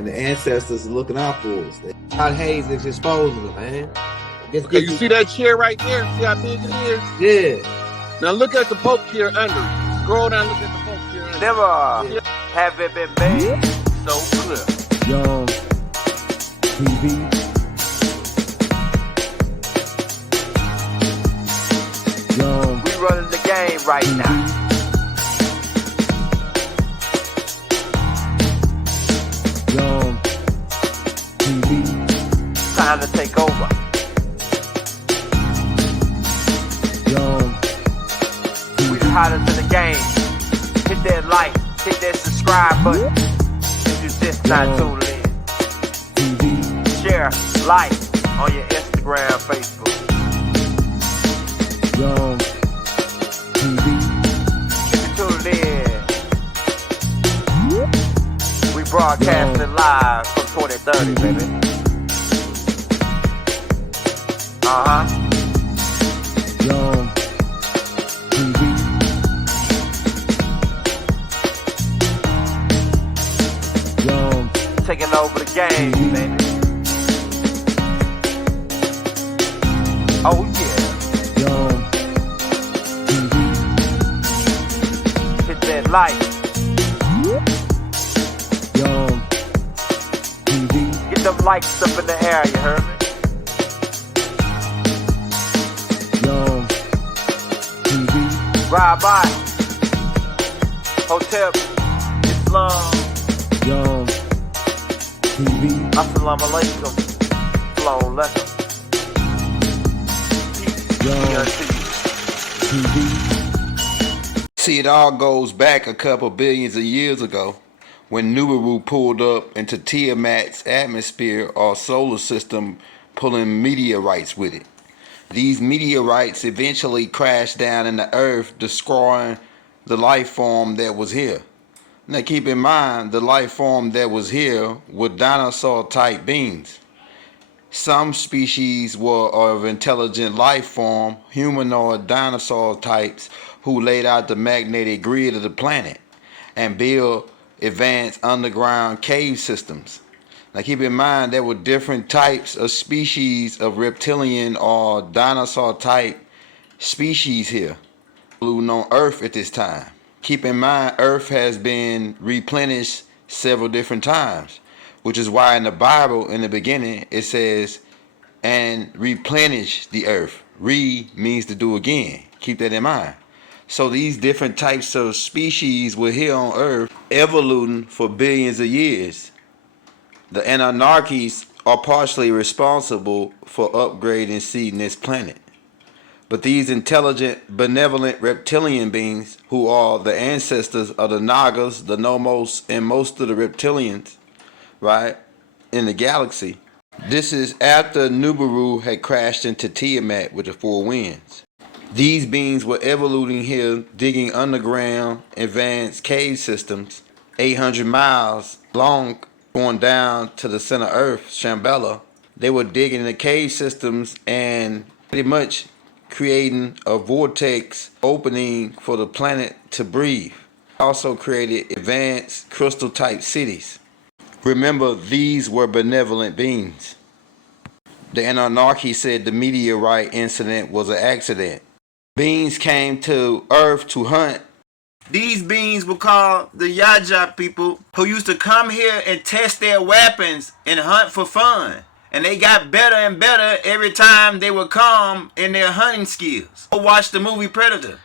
and the ancestors are looking out for us. God Hayes is exposing them, man. Okay, you see that chair right there? See how big it is? Yeah. Now look at the Pope chair under it. Scroll down, look at the Pope chair under it. Never have it been made so clear. Young TV. Young. We running the game right now. Young TV. Time to take over. Young We the hottest in the game. Hit that like, hit that subscribe button. If you just not tuned in. TV. Share, like on your Instagram, Facebook. Young TV. If you tuned in, we broadcasting live from 2030, baby. Young TV. Young Taking over the game, baby. Oh yeah. Young TV. Hit that like. Young TV. Get them likes up in the air, you heard me? Young TV. Ride by. Hotel Islam. Young TV. Assalamu alaikum. Flow lesson. Peace. Young TV. See, it all goes back a couple billions of years ago when Nibiru pulled up into Tiamat's atmosphere or solar system, pulling meteorites with it. These meteorites eventually crashed down in the earth, destroying the life form that was here. Now keep in mind, the life form that was here were dinosaur type beings. Some species were of intelligent life form, humanoid dinosaur types who laid out the magnetic grid of the planet and built advanced underground cave systems. Now keep in mind, there were different types of species of reptilian or dinosaur type species here on Earth at this time. Keep in mind, Earth has been replenished several different times, which is why in the Bible, in the beginning, it says, and replenish the earth. Re means to do again. Keep that in mind. So these different types of species were here on Earth, evolving for billions of years. The Anunnakis are partially responsible for upgrading seeding this planet. But these intelligent, benevolent reptilian beings, who are the ancestors of the Nagas, the Nomos, and most of the reptilians, right, in the galaxy. This is after Nibiru had crashed into Tiamat with the four winds. These beings were evolving here, digging underground, advanced cave systems, 800 miles long, going down to the center Earth, Shambhala. They were digging the cave systems and pretty much creating a vortex opening for the planet to breathe. Also created advanced crystal type cities. Remember, these were benevolent beings. The Anunnaki said the meteorite incident was an accident. Beings came to Earth to hunt. These beings were called the Yaja people, who used to come here and test their weapons and hunt for fun. And they got better and better every time they would come in their hunting skills. Watch the movie Predator.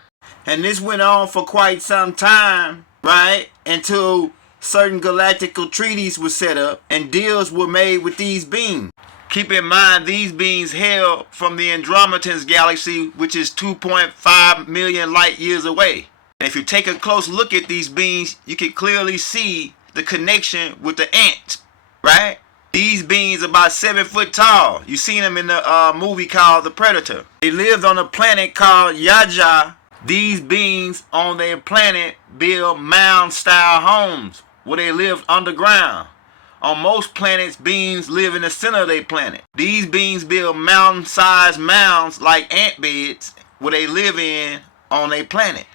And this went on for quite some time, right? Until certain galactical treaties were set up and deals were made with these beings. Keep in mind, these beings hail from the Andromeda's galaxy, which is 2.5 million light years away. And if you take a close look at these beings, you can clearly see the connection with the ants, right? These beings are about 7 foot tall. You seen them in the movie called The Predator. They lived on a planet called Yaja. These beings on their planet build mound-style homes where they live underground. On most planets, beings live in the center of their planet. These beings build mountain-sized mounds like ant beds where they live in on their planet.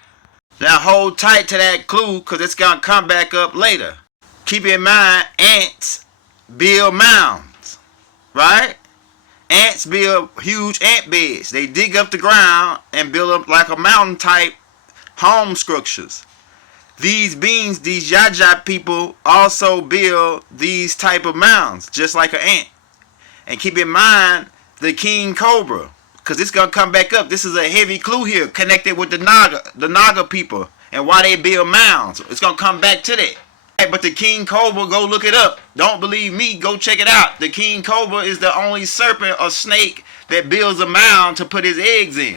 Now hold tight to that clue, because it's going to come back up later. Keep in mind, ants build mounds, right? Ants build huge ant beds. They dig up the ground and build up like a mountain type home structures. These beings, these Yaja people also build these type of mounds, just like an ant. And keep in mind the king cobra, because it's gonna come back up. This is a heavy clue here, connected with the Naga people, and why they build mounds. It's gonna come back to that. But the king cobra, go look it up. Don't believe me, go check it out. The king cobra is the only serpent or snake that builds a mound to put his eggs in.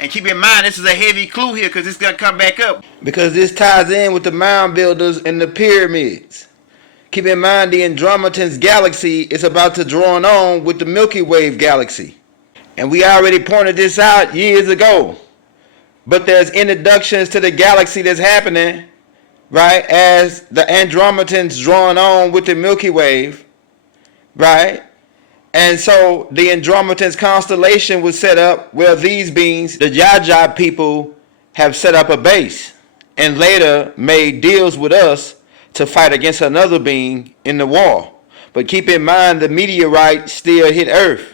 And keep in mind, this is a heavy clue here because it's going to come back up. Because this ties in with the mound builders and the pyramids. Keep in mind, the Andromeda's galaxy is about to join on with the Milky Way galaxy. And we already pointed this out years ago. But there's introductions to the galaxy that's happening, right, as the Andromedans join on with the Milky Way, right? And so the Andromeda's constellation was set up where these beings, the Yaja people, have set up a base and later made deals with us to fight against another being in the war. But keep in mind, the meteorite still hit Earth.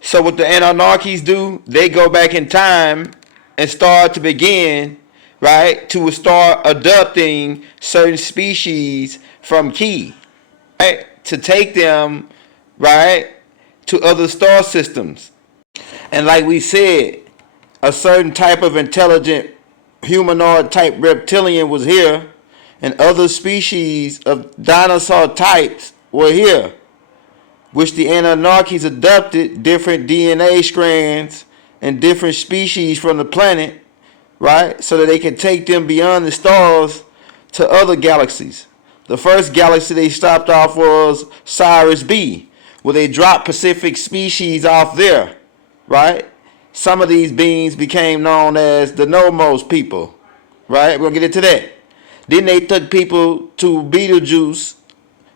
So what the Anunnakis do, they go back in time and start to begin, right, to start adopting certain species from Ki, right, to take them, right, to other star systems. And like we said, a certain type of intelligent humanoid type reptilian was here, and other species of dinosaur types were here, which the Anunnakis adopted different DNA strands and different species from the planet, right, so that they can take them beyond the stars to other galaxies. The first galaxy they stopped off was Sirius B, where they dropped Pacific species off there, right? Some of these beings became known as the Nomos people, right? We're going to get into that. Then they took people to Betelgeuse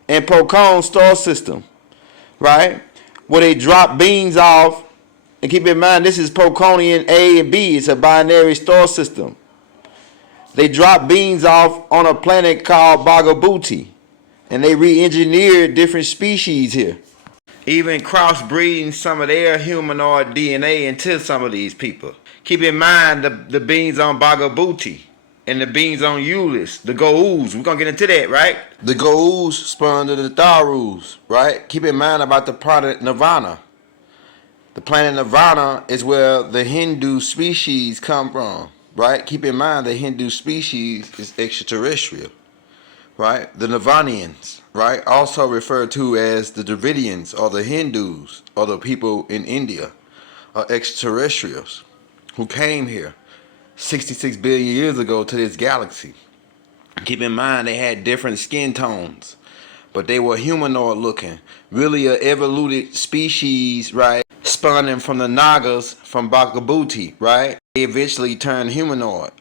and Procon star system, right? Where they dropped beings off. And keep in mind, this is Proconian A and B. It's a binary star system. They dropped beings off on a planet called Bagabuti. And they re-engineered different species here. Even crossbreeding some of their humanoid DNA into some of these people. Keep in mind the beings on Bagabuti and the beings on Ulyss, the Goa'uld. We're going to get into that, right? The Goa'uld spawned the Tharus, right? Keep in mind about the planet Nirvana. The planet Nirvana is where the Hindu species come from, right? Keep in mind the Hindu species is extraterrestrial, right? The Nirvanians, right? Also referred to as the Dravidians or the Hindus or the people in India are extraterrestrials who came here 66 billion years ago to this galaxy. Keep in mind they had different skin tones, but they were humanoid looking, really a evoluted species, right? Spawning from the Nagas from Bakabuti, right? They eventually turned humanoid.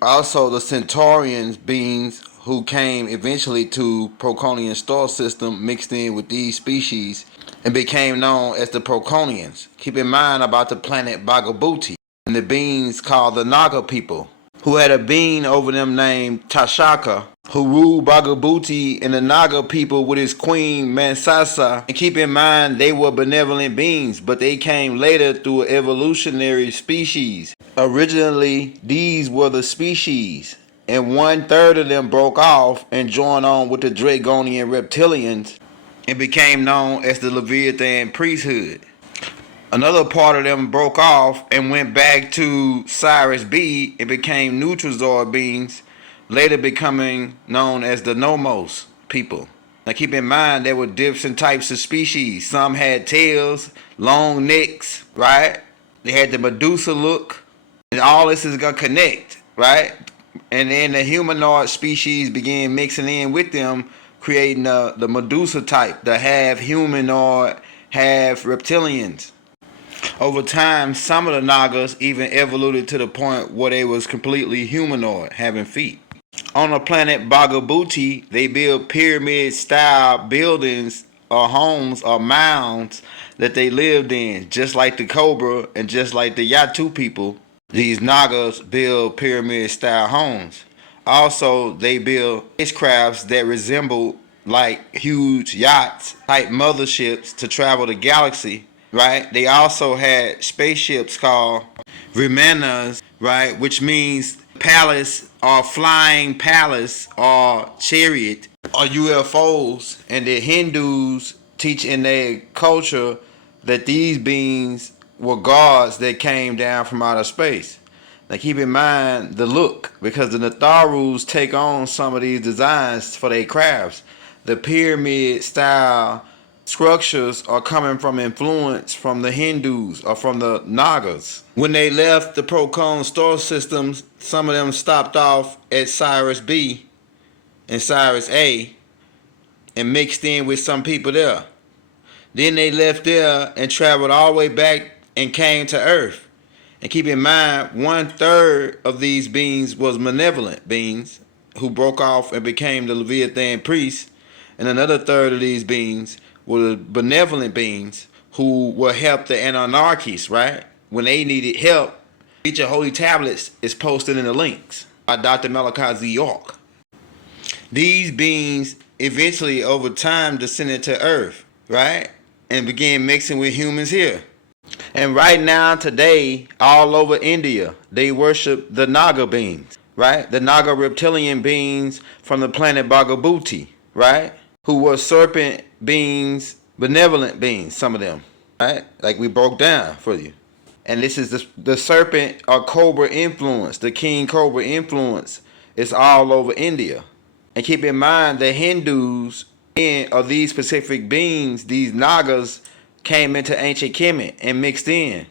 Also the Centaurians beings who came eventually to Proconian star system mixed in with these species and became known as the Proconians. Keep in mind about the planet Bagabuti and the beings called the Naga people, who had a being over them named Tashaka, who ruled Bagabuti and the Naga people with his queen Mansasa. And keep in mind, they were benevolent beings, but they came later through an evolutionary species. Originally, these were the species, and 1/3 of them broke off and joined on with the Dragonian reptilians and became known as the Leviathan priesthood. Another part of them broke off and went back to Sirius B and became Neutrozoid beings, later becoming known as the Nomos people. Now keep in mind there were different types of species. Some had tails, long necks, right? They had the Medusa look. And all this is going to connect, right? And then the humanoid species began mixing in with them, creating the Medusa type, the half humanoid, half reptilians. Over time, some of the Nagas even evolved to the point where they was completely humanoid, having feet. On the planet Bagabuti, they build pyramid-style buildings or homes or mounds that they lived in, just like the Cobra and just like the Yatu people. These Nagas build pyramid-style homes. Also, they build spacecrafts that resemble like huge yachts type motherships to travel the galaxy, right? They also had spaceships called Vimanas, right, which means palace or flying palace or chariot or UFOs. And the Hindus teach in their culture that these beings were gods that came down from outer space. Now keep in mind the look, because the Natharus take on some of these designs for their crafts. The pyramid style structures are coming from influence from the Hindus or from the Nagas. When they left the Procon star systems, some of them stopped off at Sirius B and Sirius A and mixed in with some people there. Then they left there and traveled all the way back and came to Earth. And keep in mind, 1/3 of these beings was malevolent beings who broke off and became the Leviathan priests, and another third of these beings were benevolent beings who will help the Anunnakis, right? When they needed help. Each of Holy Tablets is posted in the links by Dr. Malachi Z York. These beings eventually over time descended to Earth, right? And began mixing with humans here. And right now, today, all over India, they worship the Naga beings, right? The Naga reptilian beings from the planet Bhagabuti, right? Who were serpent beings, benevolent beings, some of them, right? Like we broke down for you. And this is the serpent or cobra influence, the king cobra influence is all over India. And keep in mind, the Hindus or these specific beings, these Nagas, came into ancient Kemet and mixed in.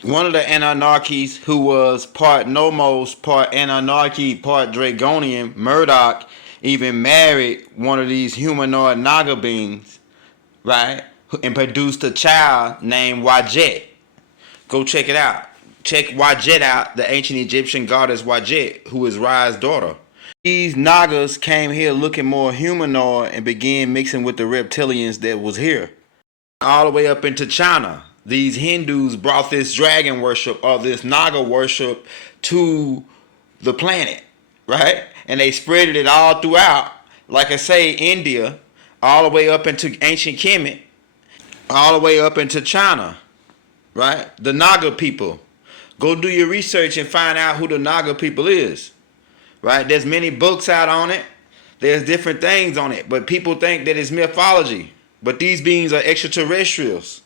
One of the Anunnakis, who was part Nomos, part Anunnaki, part Dragonian, Murdoch, even married one of these humanoid Naga beings, right? And produced a child named Wajet. Go check it out. Check Wajet out, the ancient Egyptian goddess Wajet, who is Ra's daughter. These Nagas came here looking more humanoid and began mixing with the reptilians that was here. All the way up into China, these Hindus brought this dragon worship or this Naga worship to the planet, right? And they spread it all throughout, like I say, India, all the way up into ancient Kemet, all the way up into China, right? The Naga people. Go do your research and find out who the Naga people is, right? There's many books out on it. There's different things on it, but people think that it's mythology. But these beings are extraterrestrials,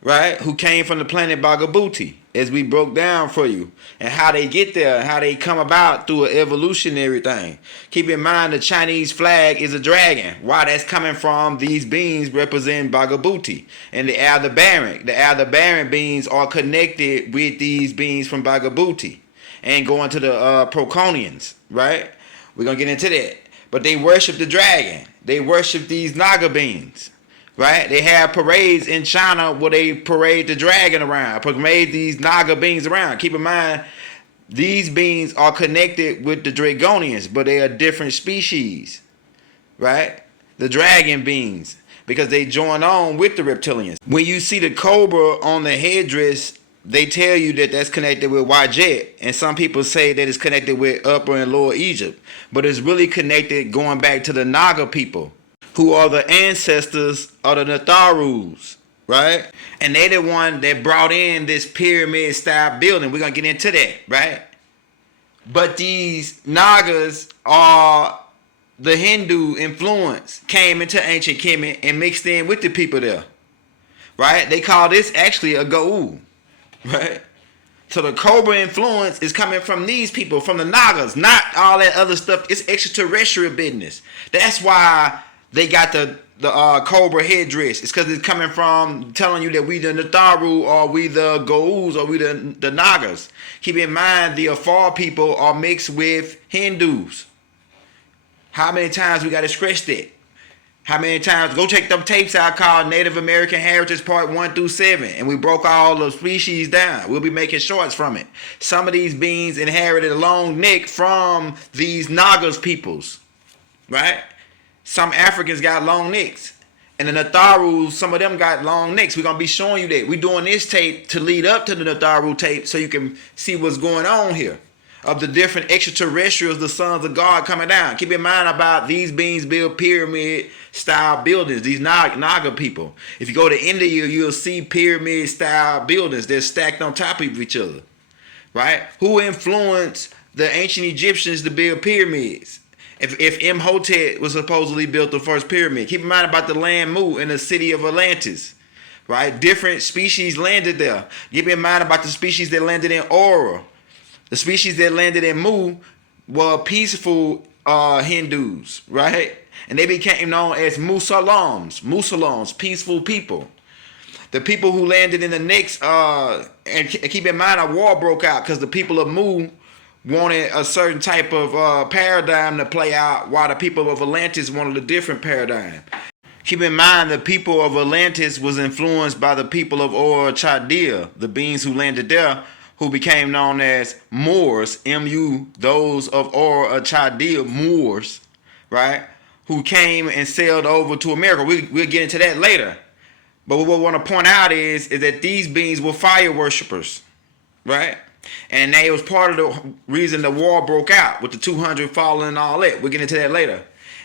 right? Who came from the planet Bhagabuti, as we broke down for you. And how they get there, and how they come about through an evolutionary thing. Keep in mind the Chinese flag is a dragon. Why? That's coming from these beings representing Bhagabuti. And the Aldebaran. The Aldebaran beings are connected with these beings from Bhagabuti. And going to the Proconians, right? We're going to get into that. But they worship the dragon. They worship these Naga beings, right? They have parades in China where they parade the dragon around, parade these Naga beings around. Keep in mind, these beings are connected with the Dragonians, but they are different species, right? The dragon beings, because they join on with the reptilians. When you see the cobra on the headdress, they tell you that that's connected with Wajet, and some people say that it's connected with Upper and Lower Egypt, but it's really connected going back to the Naga people, who are the ancestors of the Natharus, right? And they the one that brought in this pyramid style building. We're gonna get into that, right? But these Nagas are the Hindu influence, came into ancient Kemet and mixed in with the people there, right? They call this actually a Gaul. Right? So the Cobra influence is coming from these people, from the Nagas, not all that other stuff. It's extraterrestrial business. That's why they got the Cobra headdress. It's because it's coming from telling you that we the Natharu, or we the Gauls, or we the Nagas. Keep in mind, the Afar people are mixed with Hindus. How many times we got to scratch that? How many times? Go check them tapes out called Native American Heritage Part 1 through 7. And we broke all the species down. We'll be making shorts from it. Some of these beings inherited a long neck from these Nagas peoples. Right? Some Africans got long necks. And the Natharus, some of them got long necks. We're going to be showing you that. We're doing this tape to lead up to the Natharu tape so you can see what's going on here. of the different extraterrestrials, the sons of God coming down. Keep in mind about these beings build pyramid style buildings, these Naga people. If you go to India, you'll see pyramid style buildings. They're stacked on top of each other, right? Who influenced the ancient Egyptians to build pyramids? If Imhotep was supposedly built the first pyramid, keep in mind about the land Mu in the city of Atlantis, right? Different species landed there. Keep in mind about the species that landed in Aura. The species that landed in Mu were peaceful Hindus, right? And they became known as Muslims, peaceful people. The people who landed in the next, and keep in mind a war broke out because the people of Mu wanted a certain type of paradigm to play out, while the people of Atlantis wanted a different paradigm. Keep in mind the people of Atlantis was influenced by the people of Ur Chaldea, the beings who landed there, who became known as Moors, M-U, those of Ur Chaldea, Moors, right? Who came and sailed over to America. We'll get into that later. But what we want to point out is that these beings were fire worshippers, right? And that was part of the reason the war broke out with the 200 falling and all that. We'll get into that later.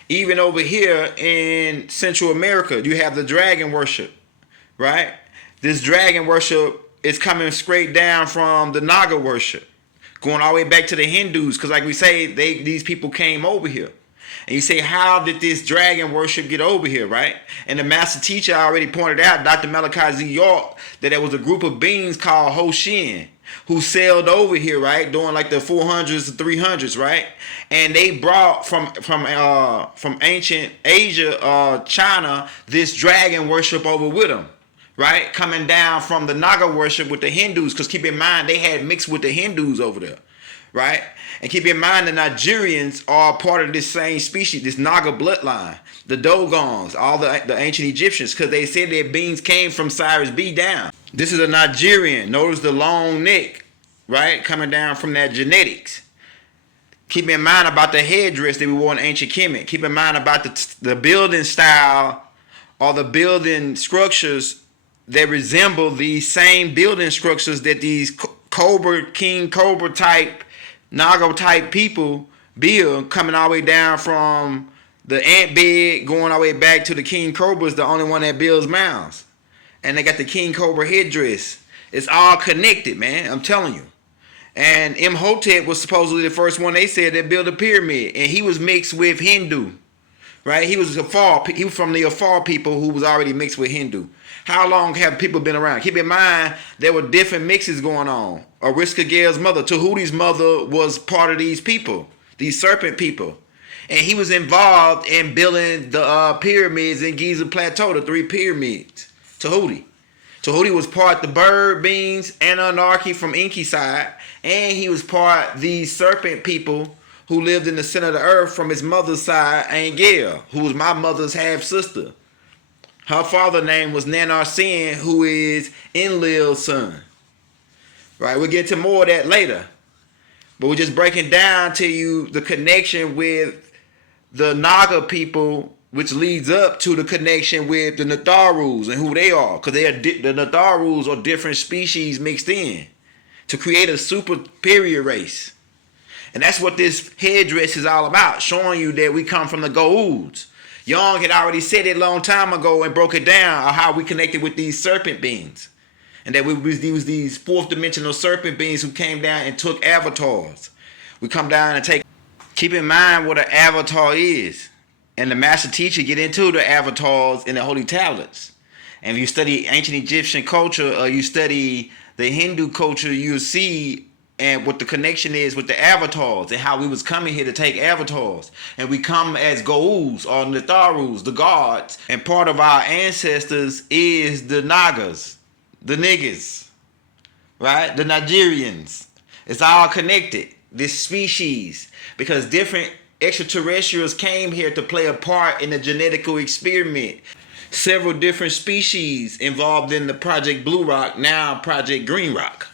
Even over here in Central America, you have the dragon worship, right? This dragon worship is coming straight down from the Naga worship, going all the way back to the Hindus, because like we say, these people came over here. And you say, how did this dragon worship get over here, right? And the master teacher already pointed out, Dr. Malachi Z York, that there was a group of beings called Hoshin who sailed over here, right, during like the 400s to 300s, right? And they brought from ancient Asia, China, this dragon worship over with them, right? Coming down from the Naga worship with the Hindus, because keep in mind, they had mixed with the Hindus over there, right? And keep in mind, the Nigerians are part of this same species, this Naga bloodline. The Dogons, all the ancient Egyptians, because they said their beings came from Cyrus B down. This is a Nigerian. Notice the long neck, right? Coming down from that genetics. Keep in mind about the headdress that we wore in ancient Kemet. Keep in mind about the building style or the building structures that resemble these same building structures that these King Cobra type, Naga type people build, coming all the way down from the ant bed, going all the way back to the King Cobra is the only one that builds mounds. And they got the King Cobra headdress. It's all connected, man. I'm telling you. And Imhotep was supposedly the first one they said that built a pyramid. And he was mixed with Hindu, right? He was from the Afar people who was already mixed with Hindu. How long have people been around? Keep in mind, there were different mixes going on. Ariska Gale's mother, Tahuti's mother, was part of these people, these serpent people. And he was involved in building the pyramids in Giza Plateau, the 3 pyramids. Tahuti was part the bird beings, Anunnaki from Enki side, and he was part the serpent people who lived in the center of the earth from his mother's side, Angel, who was my mother's half sister. Her father's name was Nanarsin, who is Enlil's son. Right, we'll get to more of that later. But we're just breaking down to you the connection with the Naga people, which leads up to the connection with the Natharus and who they are. Because the Natharus are different species mixed in to create a superior race. And that's what this headdress is all about, showing you that we come from the Goa'ulds. Young had already said it a long time ago and broke it down on how we connected with these serpent beings. And that we was these fourth dimensional serpent beings who came down and took avatars. We come down and take. Keep in mind what an avatar is. And the master teacher get into the avatars in the holy tablets. And if you study ancient Egyptian culture or you study the Hindu culture, you'll see and what the connection is with the avatars and how we was coming here to take avatars. And we come as Goa'ulds or Natharus, the gods. And part of our ancestors is the Nagas, the niggas, right? The Nigerians. It's all connected. This species. Because different extraterrestrials came here to play a part in the genetical experiment. Several different species involved in the Project Blue Rock, now Project Green Rock.